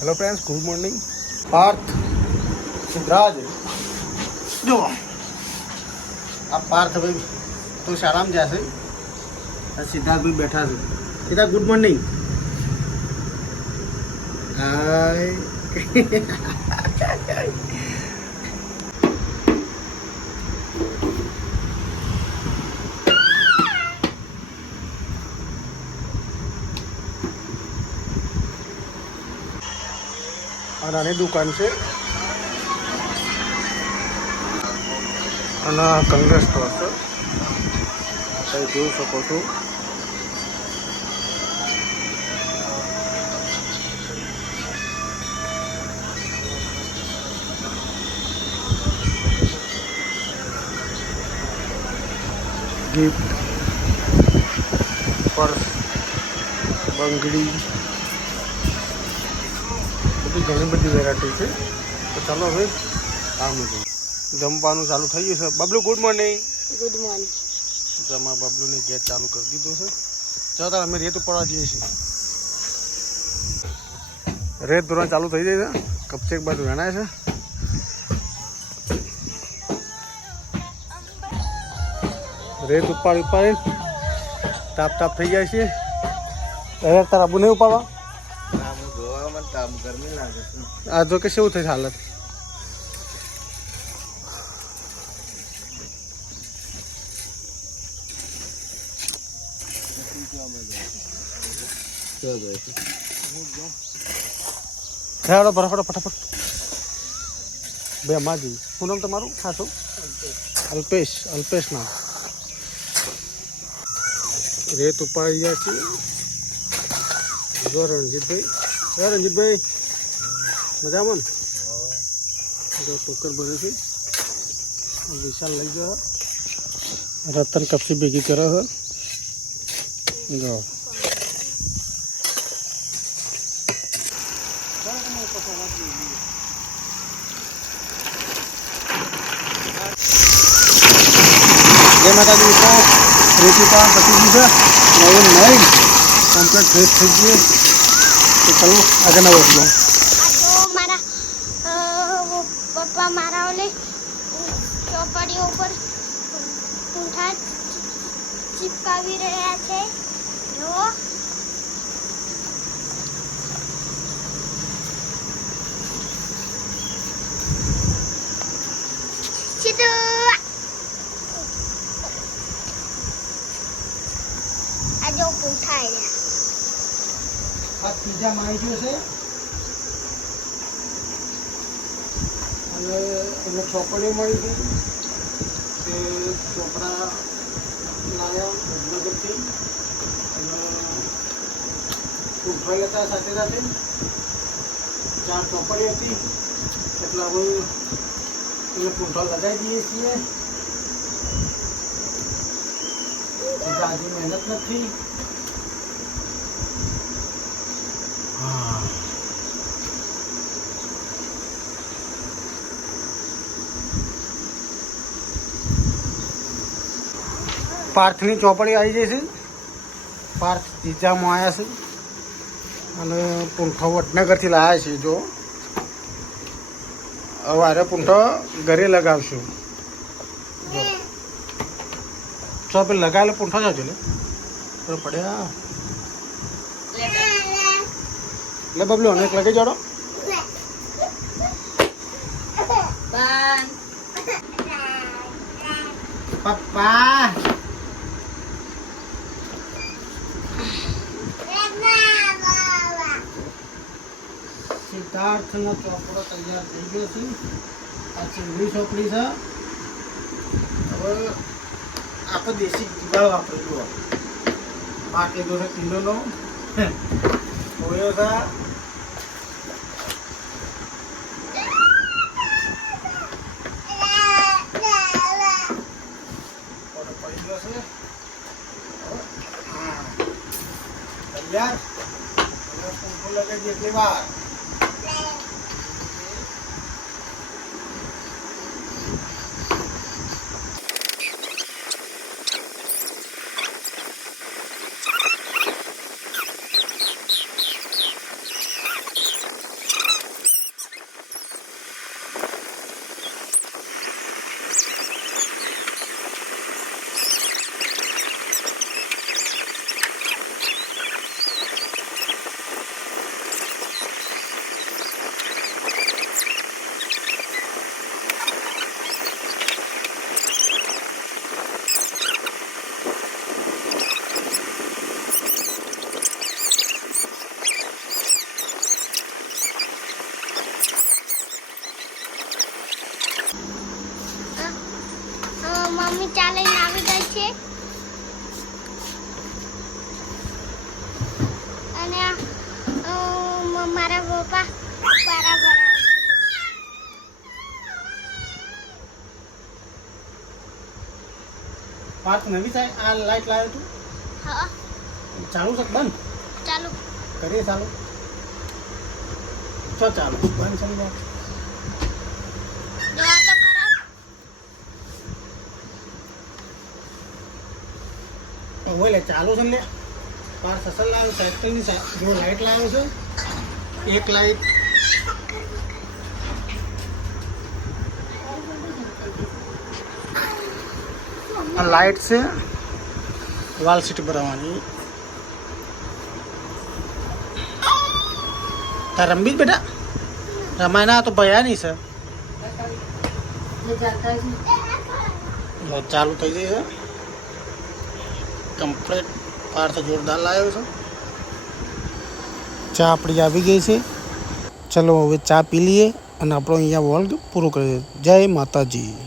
Hello friends, good morning. Parth, Siddhraj, જો આ પાર્થ ભાઈ તો શાળામાં જશે, સિદ્ધાર્થ ભાઈ બેઠા છે. Siddharth, good morning. હાય. આ નાની દુકાન છે અને કંગ્રેસ સ્ટોર છે. તમે જોઈ શકો છો. ગિફ્ટ, પર્સ, બંગડી, ઘણી બધી વેરાયટી છે. તો ચાલો હવે આમ જમવાનું ચાલુ થઈ ગયું છે. Bablu, good morning. Good morning. જમા બબલુને ગેસ ચાલુ કરી દીધું છે. ચાલો તાર અમે રેત ઉપડવા જઈએ છીએ. રેત ધોરણ ચાલુ થઈ જાય છે. કપચેક બાજુ વેણાય છે. રેત ઉપાડી તાપ તાપ થઈ જાય છે. તારા આબુ નહીં ઉપાડવા? આ જો કે શું થઈ હાલત. ખેડો બરફડો ફટાફટ. બે માજી, શું નામ તમારું ખાસું? અલ્પેશ નામ. રેત ઉપાડી ગયા છીએ. જો રણજીતભાઈ મજામાં જો ટોકર ભરે છે. વિશાલ લઈ ગયો. રતન કપસી ભેગી કરે છે. જો જય માતાજી મિત્રો. રેતી પતી ગઈ છે. હવે નહીં કમ્પ્લીટ ફ્રેશ થઈ ગઈ. તો ચાલો આગળના વર્ષમાં. પપ્પા મારા ઓલે ચોપડીઓ ઉપર ઊંઠા ચિપકાવી રહ્યા છે. જો ચિતુ આ જો ઊંઠા રહ્યા. આ પીઝા મારી ગયો છે અને એમને ચોપડીઓ મળી હતી. તે ચોપડા લાવ્યા ભુજનગરથી અને ઉઠાઈ લેતા સાથે સાથે 4 ચોપડી હતી. એટલે હવે એને પૂંઠા લગાવી દઈએ છીએ. આજે મહેનત નથી. હા, પાર્થની ચોપડી આવી જશે. પાર્થ પિઝામાં આવ્યા છે અને પૂંઠો વડનગરથી લાવ્યા છે. જો હવે આરે પૂંઠો ઘરે લગાવશું. જો ચોપડી લગાવેલો પૂંઠો જ લે પડ્યા. લે બબલું અનેક લગાઈ જાડો. પપ્પા સિદ્ધાર્થનો ચોપડો તૈયાર થઈ ગયો છે. આ ચીંગડી ચોપડી છે. હવે આપણે દેશી જુગાડ વાપરીશું. પાકે જો છે કિલોનો હોયો છે. પડી ગયો છે તૈયાર. પંખો લગાવી દે એટલી વાર. મમ્મી ચા લઈને આવી ગઈ છે અને મારા પપ્પા બરાબર પાર્થ નવી થાય આ લાઈટ લાવ્યો તું હા ચાલુ છે કે બંધ ચાલુ કરીએ ચાલુ ચો ચાલુ બંધ ચલી જાય જોવા તો ખરા ઓલે ચાલુ છે લે પાર્થ અસલ લાવ્યો સાયકલની જો લાઈટ લાવ્યો છે એક લાઈટ આ લાઈટ છે વાલ સીટ ભરાવાની તાર રમવી જ બેટા રમાય ના તો ભયા નહીં સર ચાલુ થઈ જશે કમ્પ્લીટ પાર્થ જોરદાર લાવ્યો છે ચા આપણી આવી ગઈ છે ચલો હવે ચા પી લઈએ અને આપણો અહીંયા વર્લ્ડ પૂરો કરીએ જય માતાજી